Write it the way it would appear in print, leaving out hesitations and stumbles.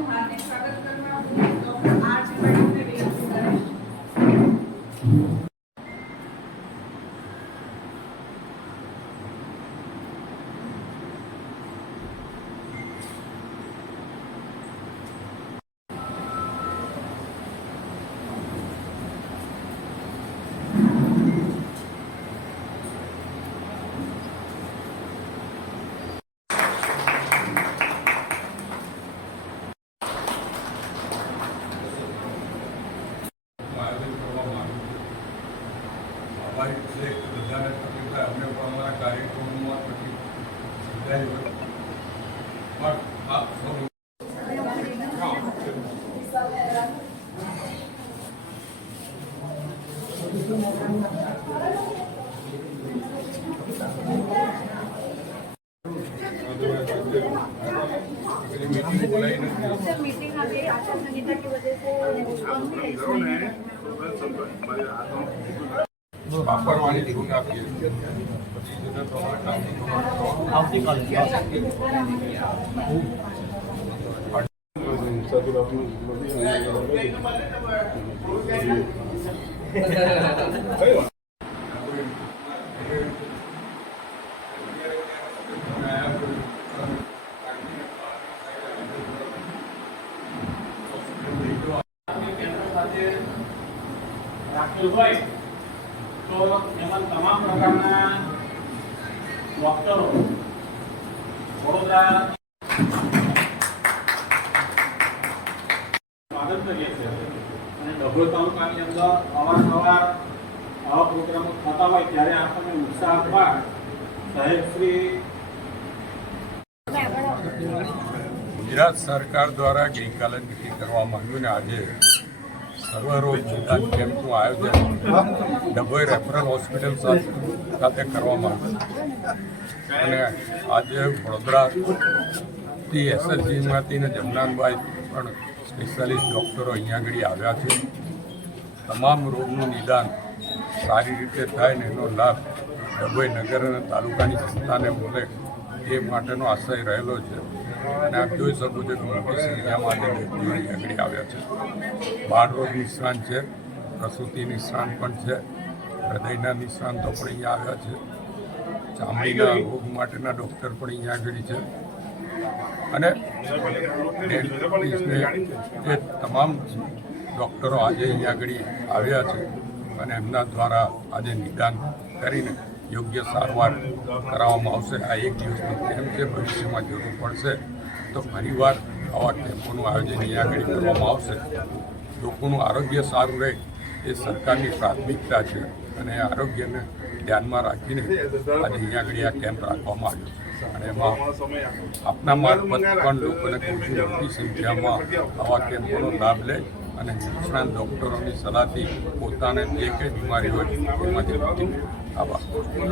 હું હાર્દિક સ્વાગત કરવા ડોક્ટર આર જી મેડમને વિનંતી કરીશ। બધાને તકલીફ થાય અમને પણ અમારા કાર્યક્રમોમાં તકલીફ સર્જાઈ હોય પણ આપ સૌ मीटिंग बुलाई नहीं मीटिंग अभी आचार संहिता की वजह से पोस्टपोन हुई है इसमें वापरवानी जरूर आपकी આવતીકાલે રાખેલ હોય તો એમાં તમામ પ્રકારના ડોક્ટરો વડોદરા સ્વાગત કરીએ છીએ અને ડભોઈ તાલુકાની અંદર અવારનવાર આવા પ્રોગ્રામો થતા હોય ત્યારે આપણને ઉત્સાહ આપવા સાહેબ શ્રી ગુજરાત સરકાર દ્વારા ગઈકાલે નક્કી કરવામાં આવ્યું ને આજે સર્વરોગ નિદાન કેમ્પનું આયોજન ડભોઈ રેફરલ હોસ્પિટલ સાથે કરવામાં આવ્યું અને આજે વડોદરાથી એસએસજીમાંથી ને જમનાનભાઈ પણ સ્પેશિયાલિસ્ટ ડૉક્ટરો અહીંયા આગળ આવ્યા છે। તમામ રોગનું નિદાન સારી રીતે થાય ને એનો લાભ ડભોઈ નગર અને તાલુકાની જનતાને મળે એ માટેનો આશય રહેલો છે અને આપ જોઈ શકો છો કે મોટી સંખ્યામાં આજે દર્દીઓ અહીંયા આગળ આવ્યા છે। બાળરોગ નિષ્ણાંત છે, પ્રસૂતિ નિષ્ણાંત પણ છે, હૃદયના નિષ્ણાંતો પણ અહીંયા આવ્યા છે, ચામડીના રોગ માટેના ડૉક્ટર પણ અહીંયા આગળ છે અને એ તમામ ડૉક્ટરો આજે અહીંયા આગળ આવ્યા છે અને એમના દ્વારા આજે નિદાન કરીને યોગ્ય સારવાર કરાવવામાં આવશે। આ એક દિવસનો કેમ્પ છે, ભવિષ્યમાં જરૂર પડશે તો ફરીવાર આવા કેમ્પોનું આયોજન અહીંયા આગળ કરવામાં આવશે। લોકોનું આરોગ્ય સારું રહે એ સરકારની પ્રાથમિકતા છે અને આરોગ્યને ધ્યાનમાં રાખીને આજે અહીંયા આગળ આ કેમ્પ રાખવામાં આવ્યો છે અને એમાં આપના મારફત પણ લોકોને મોટી સંખ્યામાં આવા કેમ્પોનો લાભ લે અને નિષ્ણાંત ડૉક્ટરોની સલાહથી પોતાને જે કંઈ બીમારી હોય એમાંથી મુક્તિ મેળવે। આભાર।